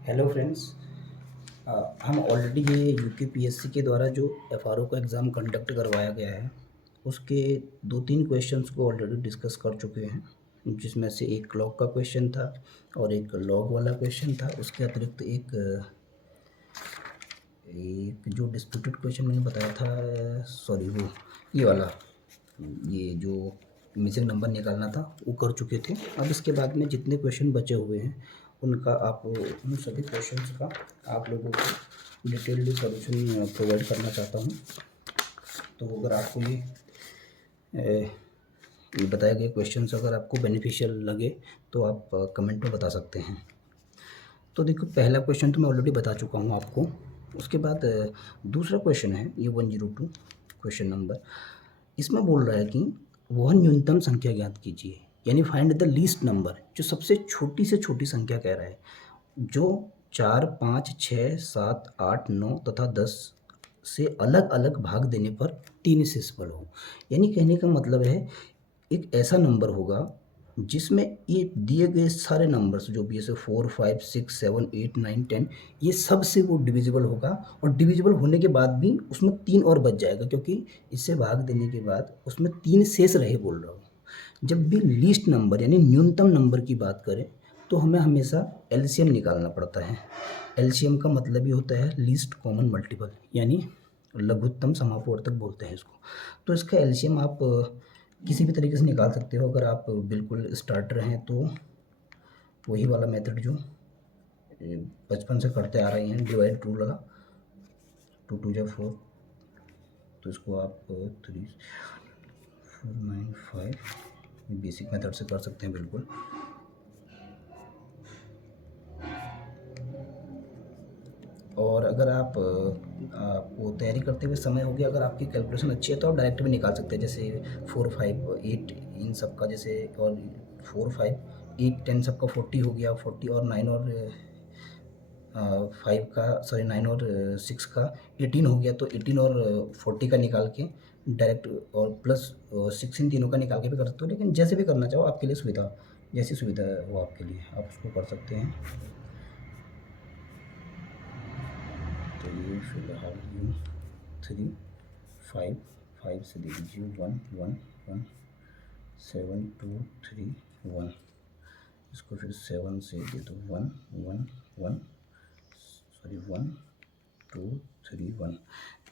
Hello friends. हम already ये UKPSC के द्वारा जो एफआरओ का एग्ज़ाम कंडक्ट करवाया गया है उसके 2-3 क्वेश्चंस को ऑलरेडी डिस्कस कर चुके हैं, जिसमें से एक क्लॉक का क्वेश्चन था और एक लॉग वाला क्वेश्चन था। उसके अतिरिक्त एक जो डिस्प्यूटेड क्वेश्चन मैंने बताया था, सॉरी वो ये वाला, ये जो मिसिंग नंबर निकालना था वो कर चुके थे। अब इसके बाद में जितने क्वेश्चन बचे हुए हैं उनका उन सभी क्वेश्चंस का आप लोगों को डिटेल्ड सॉल्यूशन प्रोवाइड करना चाहता हूँ। तो अगर आपको ये बताए गए क्वेश्चंस अगर आपको बेनिफिशियल लगे तो आप कमेंट में बता सकते हैं। तो देखो, पहला क्वेश्चन तो मैं ऑलरेडी बता चुका हूँ आपको। उसके बाद दूसरा क्वेश्चन है ये 102 क्वेश्चन नंबर। इसमें बोल रहा है कि वह न्यूनतम संख्या ज्ञात कीजिए, यानी फाइंड द लीस्ट नंबर, जो सबसे छोटी से छोटी संख्या कह रहा है, जो 4, 5, 6, 7, 8, 9 तथा 10 से अलग अलग भाग देने पर 3 से सफल हो। यानी कहने का मतलब है एक ऐसा नंबर होगा जिसमें ये दिए गए सारे नंबर्स जो भी जैसे 4, 5, 6, 7, 8, 9, 10, ये सब से वो डिविजिबल होगा और डिविजिबल होने के बाद भी उसमें 3 और बच जाएगा, क्योंकि इससे भाग देने के बाद उसमें 3 शेष रहे बोल रहा हूँ। जब भी लीस्ट नंबर यानी न्यूनतम नंबर की बात करें तो हमें हमेशा एलसीएम निकालना पड़ता है। एलसीएम का मतलब ही होता है लीस्ट कॉमन मल्टीपल, यानी लघुत्तम समापवर्तक बोलते हैं इसको। तो इसका एलसीएम आप किसी भी तरीके से निकाल सकते हो। अगर आप बिल्कुल स्टार्टर हैं तो वही वाला मेथड जो बचपन से करते आ रहे हैं, डिवाइड रूल वाला, 2 2 जा 4, तो इसको आप 3 4 9 5 बेसिक मेथड से कर सकते हैं बिल्कुल। और अगर आपको तैयारी करते हुए समय हो गया, अगर आपकी कैलकुलेशन अच्छी है तो आप डायरेक्ट भी निकाल सकते हैं, जैसे 4, 5, 8 इन सब का, जैसे और 4, 5, 8, 10 सबका 40 हो गया, 40 और 9 और 5 का, सॉरी 9 और 6 का 18 हो गया, तो 18 और 40 का निकाल के डायरेक्ट और प्लस 6 इन तीनों का निकाल के भी कर सकते हो। लेकिन जैसे भी करना चाहो आपके लिए सुविधा, जैसी सुविधा हो आपके लिए आप उसको कर सकते हैं। तो ये फिलहाल ये 3, 5, 5 से दे दीजिए 1, 1, 1, 7, 2, 3, 1, इसको फिर 7 से दे दो 1, 1, 1, सॉरी 1, 2, 3, 1।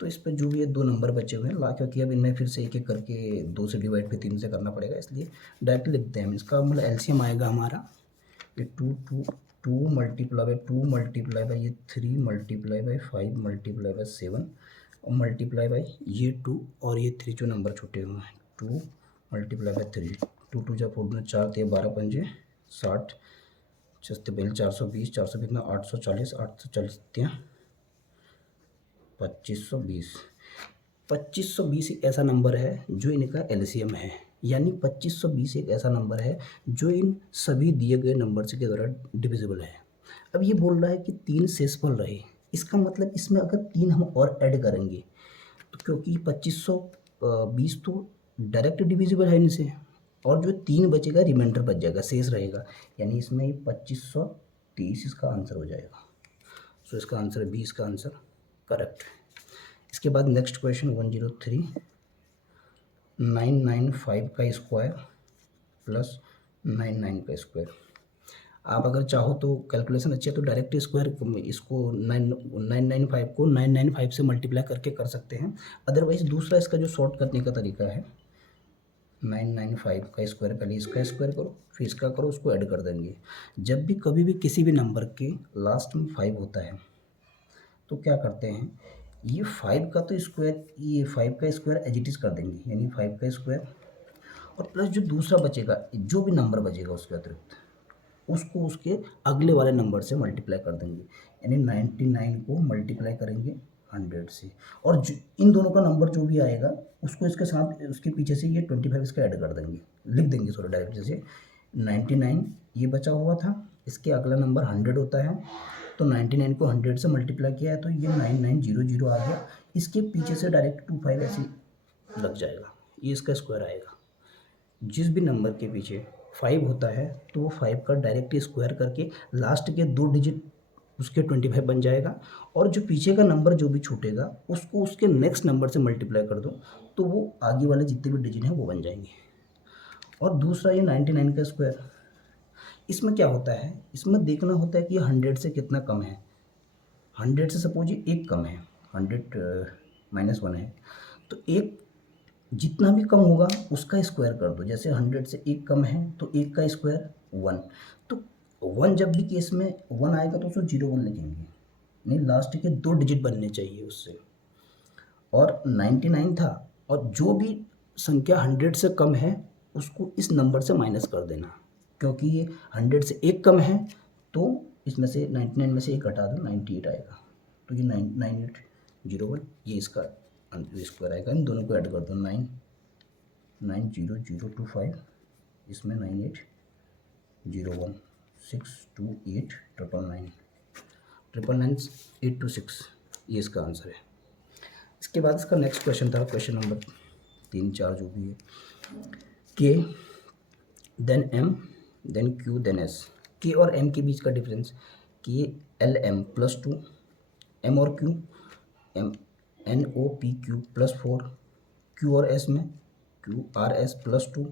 तो इस पर जो भी ये 2 नंबर बचे हुए हैं ला, क्योंकि अब इनमें फिर से एक एक करके 2 से डिवाइड फिर 3 से करना पड़ेगा, इसलिए डायरेक्ट लिखते हैं हम। इसका मतलब एलसीएम आएगा हमारा ये 2 मल्टीप्लाई बाई 2 मल्टीप्लाई बाई ये 3 मल्टीप्लाई बाई 5 मल्टीप्लाई बाई 7 और मल्टीप्लाई बाई ये 2 और ये 3 जो नंबर छूटे हुए हैं, 2 मल्टीप्लाई बाई 3, 2 2 जा 4, 4 3 12 पंजे 60, 6 420, 420 में 840, 840 2520। 2520 एक ऐसा नंबर है जो इनका एलसीएम है, यानी 2520 एक ऐसा नंबर है जो इन सभी दिए गए नंबर्स के द्वारा डिविजिबल है। अब ये बोल रहा है कि 3 शेषफल रहे, इसका मतलब इसमें अगर 3 हम और ऐड करेंगे तो, क्योंकि 2520 तो डायरेक्ट डिविजिबल है इनसे, और जो 3 बचेगा रिमाइंडर बच जाएगा, शेष रहेगा, यानी इसमें 2530 इसका आंसर हो जाएगा। सो इसका आंसर बी, इसका आंसर करेक्ट। इसके बाद नेक्स्ट क्वेश्चन 103, 995 का स्क्वायर प्लस 99 का स्क्वायर। आप अगर चाहो तो कैलकुलेशन अच्छी है तो डायरेक्ट स्क्वायर इसको 995 को 995 से मल्टीप्लाई करके कर सकते हैं। अदरवाइज दूसरा इसका जो शॉर्ट करने का तरीका है, 995 का स्क्वायर पहले इसका स्क्वायर करो फिर इसका करो, उसको ऐड कर देंगे। जब भी कभी भी किसी भी नंबर के लास्ट में 5 होता है तो क्या करते हैं, ये 5 का तो स्क्वायर, ये 5 का स्क्वायर एज इट इज़ कर देंगे, यानी 5 का स्क्वायर और प्लस जो दूसरा बचेगा, जो भी नंबर बचेगा उसके अतिरिक्त उसको उसके अगले वाले नंबर से मल्टीप्लाई कर देंगे, यानी 99 को मल्टीप्लाई करेंगे 100 से, और इन दोनों का नंबर जो भी आएगा उसको इसके साथ उसके पीछे से ये 25 इसका ऐड कर देंगे, लिख देंगे सॉरी डायरेक्ट। जैसे 99 ये बचा हुआ था, इसके अगला नंबर 100 होता है, तो 99 को 100 से मल्टीप्लाई किया है तो ये 9900 आ गया, इसके पीछे से डायरेक्ट 25 ऐसे लग जाएगा, ये इसका स्क्वायर आएगा। जिस भी नंबर के पीछे 5 होता है तो वो 5 का डायरेक्ट स्क्वायर करके लास्ट के 2 डिजिट उसके 25 बन जाएगा, और जो पीछे का नंबर जो भी छूटेगा उसको उसके नेक्स्ट नंबर से मल्टीप्लाई कर दो, तो वो आगे वाले जितने भी डिजिट हैं वो बन जाएंगे। और दूसरा ये 99 का स्क्वायर, इसमें क्या होता है, इसमें देखना होता है कि 100 से कितना कम है। 100 से सपोज ये एक कम है, 100 -1 है, तो एक जितना भी कम होगा उसका स्क्वायर कर दो। जैसे 100 से एक कम है तो एक का स्क्वायर 1, तो 1 जब भी केस में 1 आएगा तो उसको 01 लिखेंगे, नहीं लास्ट के 2 डिजिट बनने चाहिए उससे। और 99 था, और जो भी संख्या 100 से कम है उसको इस नंबर से माइनस कर देना, क्योंकि ये 100 से एक कम है, तो इसमें से 99 में से एक हटा दो, 98 आएगा, तो ये 9801 ये इसका स्क्वायर आएगा। इन दोनों को ऐड कर दो, 99025, इसमें 9801 628 999 826, ये इसका आंसर है। इसके बाद इसका नेक्स्ट क्वेश्चन था, क्वेश्चन नंबर 3 4 जो भी है, K then M then Q then S. K और एम के बीच का difference, K L M +2, M और क्यू एम NOPQ +4, क्यू और एस में QRS +2।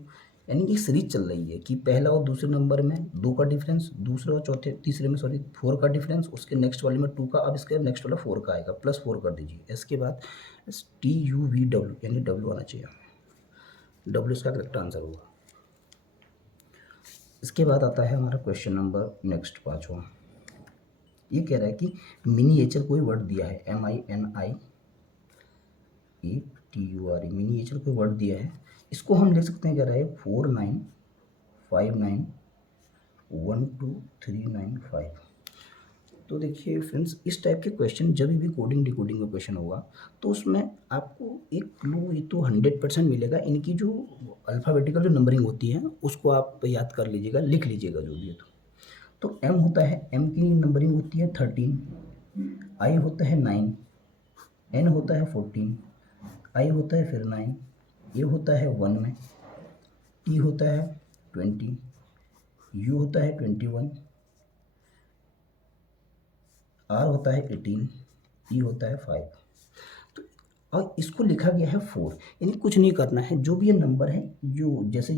यानी कि सीरीज चल रही है कि पहला और दूसरे नंबर में 2 का डिफरेंस, दूसरे और तीसरे में 4 का डिफरेंस, उसके नेक्स्ट वाले में 2 का, अब इसके नेक्स्ट वाला 4 का आएगा, +4 कर दीजिए। इसके बाद TUVW यानी W आना चाहिए, W इसका करेक्ट आंसर होगा। इसके बाद आता है हमारा क्वेश्चन नंबर नेक्स्ट 5वां। ये कह रहा है कि मिनिएचर कोई वर्ड दिया है, MINIATURE, मिनिएचर कोई वर्ड दिया है, इसको हम लिख सकते हैं, कह रहा है 49591239 तो देखिए फ्रेंड्स, इस टाइप के क्वेश्चन जब भी कोडिंग डिकोडिंग का क्वेश्चन होगा तो उसमें आपको एक क्लू ये तो 100% मिलेगा। इनकी जो अल्फ़ाबेटिकल जो नंबरिंग होती है उसको आप याद कर लीजिएगा, लिख लीजिएगा जो भी है। तो एम होता है, एम की नंबरिंग होती है 13, आई होता है 9, एन होता है 14, आई होता है फिर 9, ए होता है 1 में, टी होता है 20, यू होता है 21, आर होता है 18, ई होता है 5। तो और इसको लिखा गया है 4, यानी कुछ नहीं करना है, जो भी ये नंबर है, जो जैसे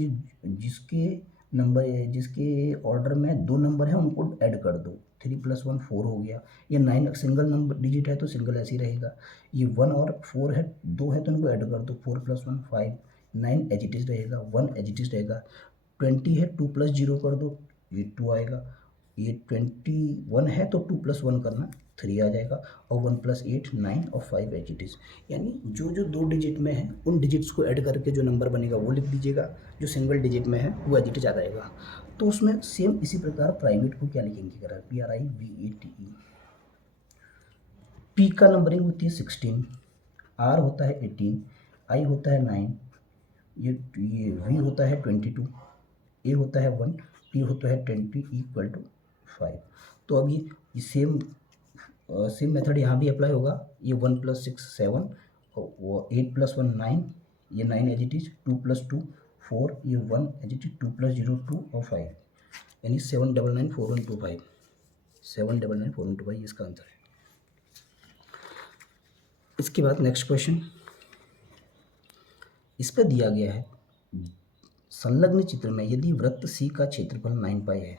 जिसके नंबर जिसके ऑर्डर में 2 नंबर हैं उनको ऐड कर दो। 3 + 1 4 हो गया। ये 9 सिंगल नंबर डिजिट है तो सिंगल ऐसे ही रहेगा। ये 1 और 4 है, 2 है तो इनको ऐड कर दो, 4 + 1 5, 9 एज इट इज़ रहेगा, 1 एज इट इज़ रहेगा। 20 है, 2 + 0 कर दो, ये 2 आएगा। ये 21 है तो 2 + 1 करना, 3 आ जाएगा। और 1 + 8 9 और 5 एज इट इज़। यानी जो जो 2 डिजिट में है उन डिजिट्स को ऐड करके जो नंबर बनेगा वो लिख दीजिएगा, जो सिंगल डिजिट में है वो एज इट इज़ आ जाएगा। तो उसमें सेम इसी प्रकार प्राइवेट को क्या लिखेंगे, करा PRIVATE। पी का नंबरिंग होती है 16, आर होता है 18, आई होता है 9, ये वी होता है 22, ए होता है 1, टी होता है 20 = 5। तो अब ये सेम मेथड यहाँ भी अप्लाई होगा। ये 1 + 6 7, और 8 + 1 9, ये 9 एज इट इज, 2 + 2 4, ये 1 एज इट इज, 2 + 0 2 और 5, यानी 7994125, 7994125 इसका आंसर है। इसके बाद नेक्स्ट क्वेश्चन, इस पर दिया गया है संलग्न चित्र में यदि वृत्त C का क्षेत्रफल 9 पाई है,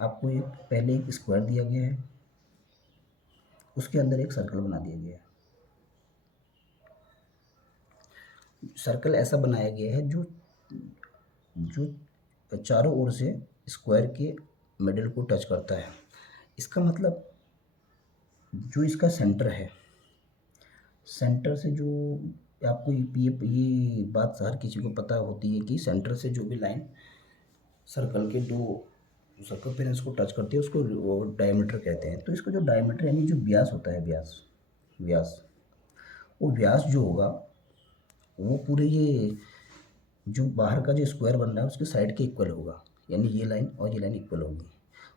आपको पहले एक स्क्वायर दिया गया है, उसके अंदर एक सर्कल बना दिया गया है। सर्कल ऐसा बनाया गया है जो चारों ओर से स्क्वायर के मिडिल को टच करता है। इसका मतलब जो इसका सेंटर है, सेंटर से जो आपको ये बात हर किसी को पता होती है कि सेंटर से जो भी लाइन सर्कल के 2 सर्कमफेरेंस को टच करती है उसको डायमीटर कहते हैं। तो इसका जो डायमीटर यानी जो व्यास होता है, व्यास वो व्यास जो होगा वो पूरे ये जो बाहर का जो स्क्वायर बन रहा है उसके साइड के इक्वल होगा, यानी ये लाइन और ये लाइन इक्वल होगी।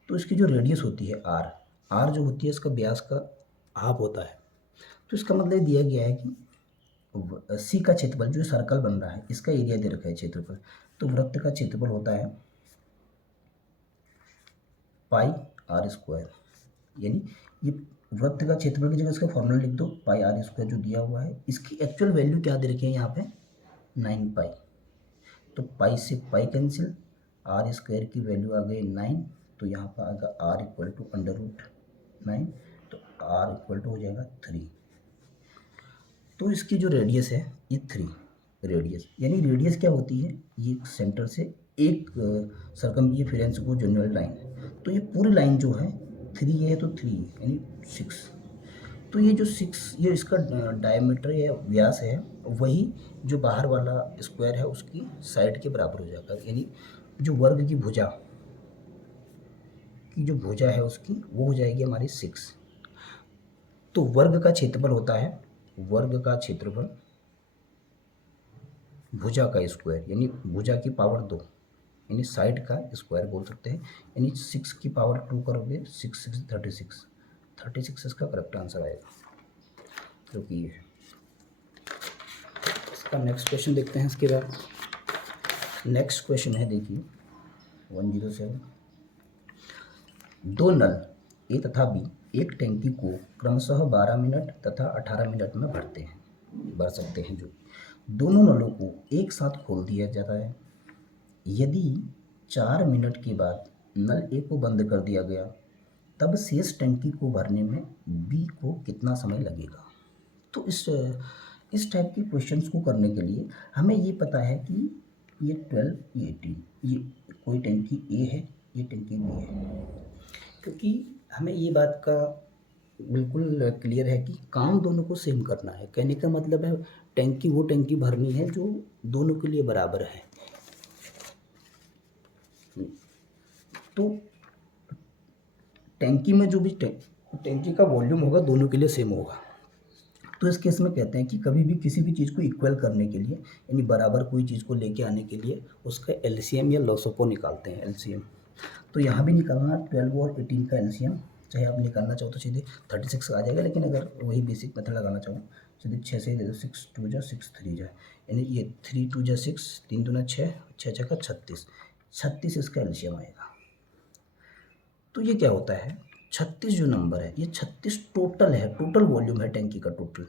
तो इसकी जो रेडियस होती है आर जो होती है इसका व्यास का हाफ होता है। तो इसका मतलब दिया गया है कि सी का क्षेत्रफल जो सर्कल बन रहा है इसका एरिया दे रखा है क्षेत्रफल, तो वृत्त का क्षेत्रफल होता है πr²। यानी ये वृत्त का क्षेत्रफल की जगह इसका फॉर्मूला लिख दो, पाई आर स्क्वायर जो दिया हुआ है। इसकी एक्चुअल वैल्यू क्या दे रखी है यहाँ पे, 9 पाई। तो पाई से पाई कैंसिल, आर स्क्वायर की वैल्यू आ गई 9, तो यहाँ पर आएगा आर इक्वल टू √9, तो आर इक्वल टू हो जाएगा 3। तो इसकी जो रेडियस है ये 3 रेडियस, यानी रेडियस क्या होती है, ये सेंटर से एक सर्कमफेरेंस को जनरल लाइन, तो ये पूरी लाइन जो है 3 है, तो 3 यानी 6। तो ये जो 6 ये इसका डायमीटर या व्यास है, वही जो बाहर वाला स्क्वायर है उसकी साइड के बराबर हो जाएगा, यानी जो वर्ग की भुजा जो भुजा है उसकी वो हो जाएगी हमारी 6। तो वर्ग का क्षेत्रफल होता है, वर्ग का क्षेत्रफल भुजा का स्क्वायर, यानी भुजा की पावर 2, यानी साइड का स्क्वायर बोल सकते हैं। यानी 6 की पावर 2 करोगे 6 6 36 इसका करेक्ट आंसर आएगा, जो कि ये है। इसका नेक्स्ट क्वेश्चन देखते हैं। इसके बाद नेक्स्ट क्वेश्चन है, देखिए 107। दो नल ए तथा बी एक टैंकी को क्रमशः 12 मिनट तथा 18 मिनट में भर सकते हैं। जो दोनों नलों को एक साथ खोल दिया जाता है। यदि 4 मिनट के बाद नल ए को बंद कर दिया गया, तब शेष टैंकी को भरने में बी को कितना समय लगेगा। तो इस टाइप के क्वेश्चंस को करने के लिए हमें ये पता है कि ये 12, ये 18, ये कोई टैंकी ए है, ये टैंकी बी है, क्योंकि हमें ये बात का बिल्कुल क्लियर है कि काम दोनों को सेम करना है। कहने का मतलब है टैंकी वो टैंकी भरनी है जो दोनों के लिए बराबर है। तो टैंकी में जो भी टैंकी का वॉल्यूम होगा दोनों के लिए सेम होगा। तो इस केस में कहते हैं कि कभी भी किसी भी चीज़ को इक्वल करने के लिए, यानी बराबर कोई चीज़ को लेके आने के लिए उसका एलसीएम या लॉसअपो निकालते हैं, एलसीएम। तो यहाँ भी निकालना 12 और 18 का एलसीएम, चाहे आप निकालना चाहो तो सीधे 36 आ जाएगा, लेकिन अगर वही बेसिक मेथड लगाना चाहो सीधे 6 से ही दे दो, 6 2 जा 6 3 जा, यानी ये 3 2 जा 6, 3 दूना 6, 6 6 का 36 इसका एलसीएम आएगा। तो ये क्या होता है, 36 जो नंबर है ये 36 टोटल है, टोटल वॉल्यूम है टैंकी का टोटल,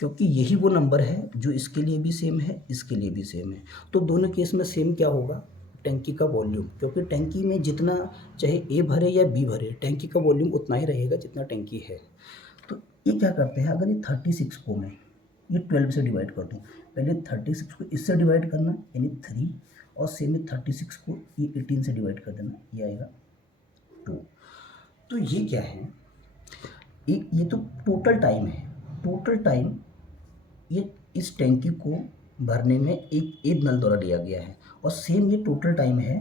क्योंकि यही वो नंबर है जो इसके लिए भी सेम है, इसके लिए भी सेम है। तो दोनों केस में सेम क्या होगा, टैंकी का वॉल्यूम, क्योंकि टैंकी में जितना चाहे ए भरे या बी भरे, टैंकी का वॉल्यूम उतना ही रहेगा जितना टैंकी है। तो ये क्या करते हैं, अगर ये 36 को मैं ये 12 से डिवाइड कर दूँ, पहले 36 को इससे डिवाइड करना यानी 3, और सेम 36 को ये 18 से डिवाइड कर देना, ये आएगा 2। तो ये क्या है, ये तो टोटल टाइम है, टोटल टाइम ये इस टैंकी को भरने में एक नल द्वारा लिया गया है, और सेम ये टोटल टाइम है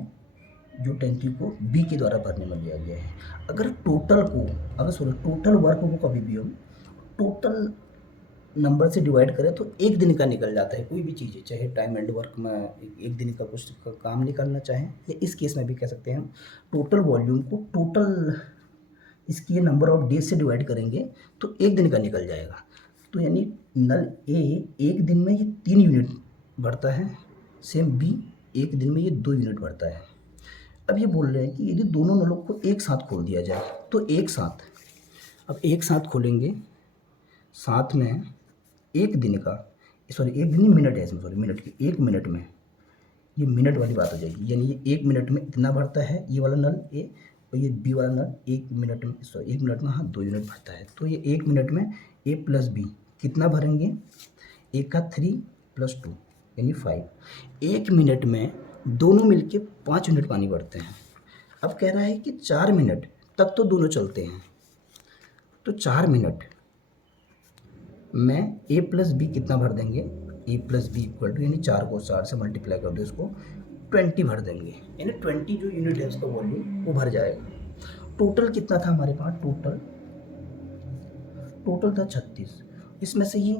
जो टैंकी को बी के द्वारा भरने में लिया गया है। अगर टोटल वर्क को कभी भी हम टोटल नंबर से डिवाइड करें तो एक दिन का निकल जाता है कोई भी चीज़ है, चाहे टाइम एंड वर्क में एक दिन का कुछ काम निकालना चाहें, या इस केस में भी कह सकते हैं हम टोटल वॉल्यूम को टोटल इसकी ये नंबर ऑफ डेज से डिवाइड करेंगे तो एक दिन का निकल जाएगा। तो यानी नल ए एक दिन में ये 3 यूनिट भरता है, सेम बी एक दिन में ये 2 यूनिट भरता है। अब ये बोल रहे हैं कि यदि दोनों नलों को एक साथ खोल दिया जाए तो एक साथ खोलेंगे, साथ में एक दिन का, एक दिन मिनट है इसमें, मिनट की, एक मिनट में ये मिनट वाली बात हो जाएगी, यानी ये एक मिनट में इतना भरता है ये वाला नल ए, और ये बी वाला नल एक मिनट में हाँ 2 यूनिट भरता है। तो ये एक मिनट में ए प्लस बी कितना भरेंगे, एक का 3 + 2 यानी 5। एक मिनट में दोनों मिलके 5 यूनिट पानी भरते हैं। अब कह रहा है कि 4 मिनट तक तो दोनों चलते हैं, तो 4 मिनट में ए प्लस बी कितना भर देंगे, ए प्लस बी इक्वल टू, यानी 4 को 4 से मल्टीप्लाई कर दो, इसको 20 भर देंगे, यानी 20 जो यूनिट है उसका वॉल्यूम वो भर जाएगा। टोटल कितना था हमारे पास, टोटल था 36, इसमें से ये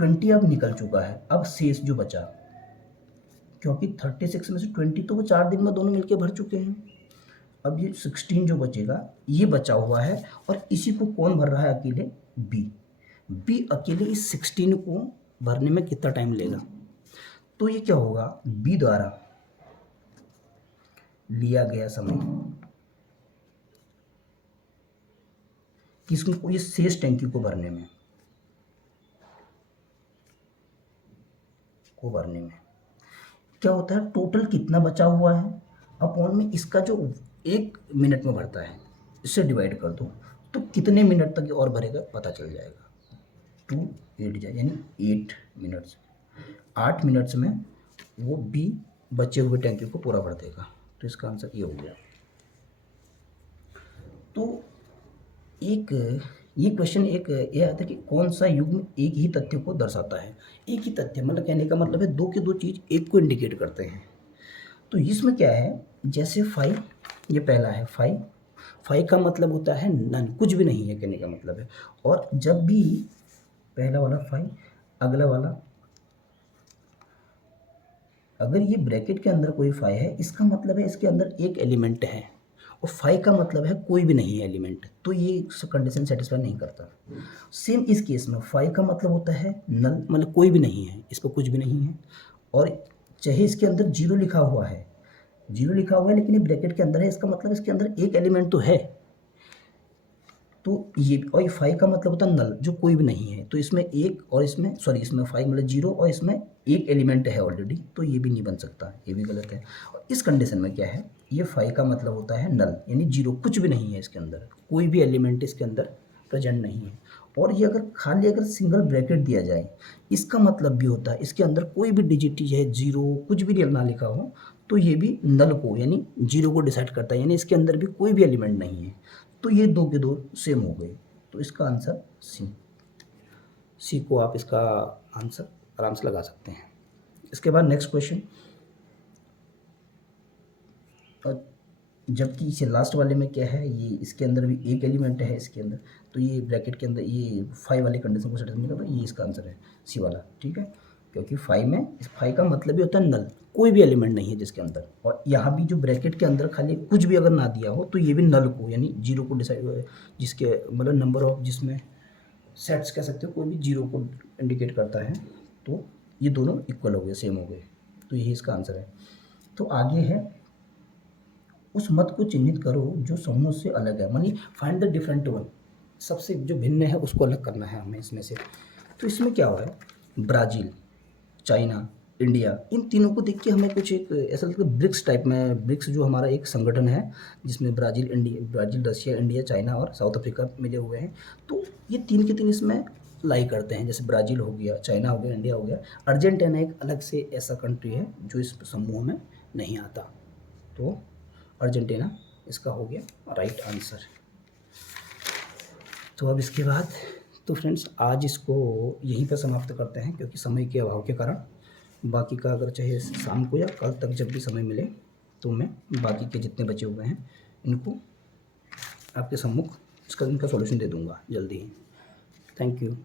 20 अब निकल चुका है, अब शेष जो बचा, क्योंकि 36 में से 20 तो वो 4 दिन में दोनों मिलके भर चुके हैं, अब ये 16 जो बचेगा ये बचा हुआ है, और इसी को कौन भर रहा है अकेले, बी अकेले इस 16 को भरने में कितना टाइम लेगा। तो ये क्या होगा, बी द्वारा लिया गया समय किसको, ये शेष टैंकी को भरने में, क्या होता है, टोटल कितना बचा हुआ है अपॉन में इसका जो 1 मिनट में भरता है, इससे डिवाइड कर दो, तो कितने मिनट तक ये और भरेगा पता चल जाएगा। 2 8 जाए यानी 8 मिनट्स, 8 मिनट्स में वो बी बचे हुए टैंकी को पूरा भर देगा। तो इसका आंसर ये हो गया। तो एक ये क्वेश्चन एक ये आता है कि कौन सा युग्म एक ही तथ्य को दर्शाता है। एक ही तथ्य मतलब कहने का मतलब है दो के दो चीज़ एक को इंडिकेट करते हैं। तो इसमें क्या है, जैसे 5, ये पहला है 5 का मतलब होता है नन, कुछ भी नहीं है कहने का मतलब है। और जब भी पहला वाला 5, अगला वाला, अगर ये ब्रैकेट के अंदर कोई 5 है, इसका मतलब है इसके अंदर एक एलिमेंट है, और 5 का मतलब है कोई भी नहीं है एलिमेंट, तो ये कंडीशन सेटिस्फाई नहीं करता। सेम इस केस में 5 का मतलब होता है नल, मतलब कोई भी नहीं है, इस पर कुछ भी नहीं है, और चाहे इसके अंदर 0 लिखा हुआ है, 0 लिखा हुआ है लेकिन ये ब्रैकेट के अंदर है, इसका मतलब इसके अंदर एक एलिमेंट तो है। तो ये, और ये 5 का मतलब होता है नल, जो कोई भी नहीं है, तो इसमें एक और इसमें सॉरी इसमें 5 मतलब 0 और इसमें एक एलिमेंट है ऑलरेडी, तो ये भी नहीं बन सकता, ये भी गलत है। और इस कंडीशन में क्या है, ये 5 का मतलब होता है नल, यानी 0, कुछ भी नहीं है इसके अंदर, कोई भी एलिमेंट इसके अंदर प्रेजेंट नहीं है। और ये अगर खाली अगर सिंगल ब्रैकेट दिया जाए, इसका मतलब भी होता है इसके अंदर कोई भी डिजिट है 0 कुछ भी ना लिखा हो, तो ये भी नल को यानी 0 को डिसाइड करता है, यानी इसके अंदर भी कोई भी एलिमेंट नहीं है। तो ये दो के दो सेम हो गए, तो इसका आंसर सी को आप इसका आंसर आराम से लगा सकते हैं। इसके बाद नेक्स्ट क्वेश्चन, और जबकि इसे लास्ट वाले में क्या है, ये इसके अंदर भी एक एलिमेंट है इसके अंदर, तो ये ब्रैकेट के अंदर ये 5 वाले कंडीशन को सेटिस्फाई नहीं करता, ये इसका आंसर है सी वाला, ठीक है। क्योंकि 5 में, इस 5 का मतलब ही होता है नल, कोई भी एलिमेंट नहीं है जिसके अंदर, और यहाँ भी जो ब्रैकेट के अंदर खाली कुछ भी अगर ना दिया हो, तो ये भी नल को यानी 0 को डिसाइड, जिसके मतलब नंबर ऑफ जिसमें सेट्स कह सकते हो, कोई भी 0 को इंडिकेट करता है, तो ये दोनों इक्वल हो गए, सेम हो गए, तो यही इसका आंसर है। तो आगे है, उस मत को चिन्हित करो जो समूह से अलग है, मानी फाइंड द डिफरेंट वन, सबसे जो भिन्न है उसको अलग करना है हमें इसमें से। तो इसमें क्या हो रहा है, ब्राज़ील, चाइना, इंडिया, इन तीनों को देख के हमें कुछ एक ऐसा लगता है ब्रिक्स टाइप में, ब्रिक्स जो हमारा एक संगठन है जिसमें ब्राज़ील, रशिया, इंडिया, चाइना और साउथ अफ्रीका मिले हुए हैं, तो ये तीन के तीन इसमें लाई करते हैं, जैसे ब्राज़ील हो गया, चाइना हो गया, इंडिया हो गया। अर्जेंटीना एक अलग से ऐसा कंट्री है जो इस समूह में नहीं आता, तो अर्जेंटीना इसका हो गया राइट आंसर। तो अब इसके बाद तो फ्रेंड्स आज इसको यहीं पर समाप्त करते हैं, क्योंकि समय के अभाव के कारण। बाकी का अगर चाहे शाम को या कल तक जब भी समय मिले, तो मैं बाकी के जितने बचे हुए हैं इनको आपके सम्मुख इनका सॉल्यूशन दे दूंगा जल्दी ही। Thank you.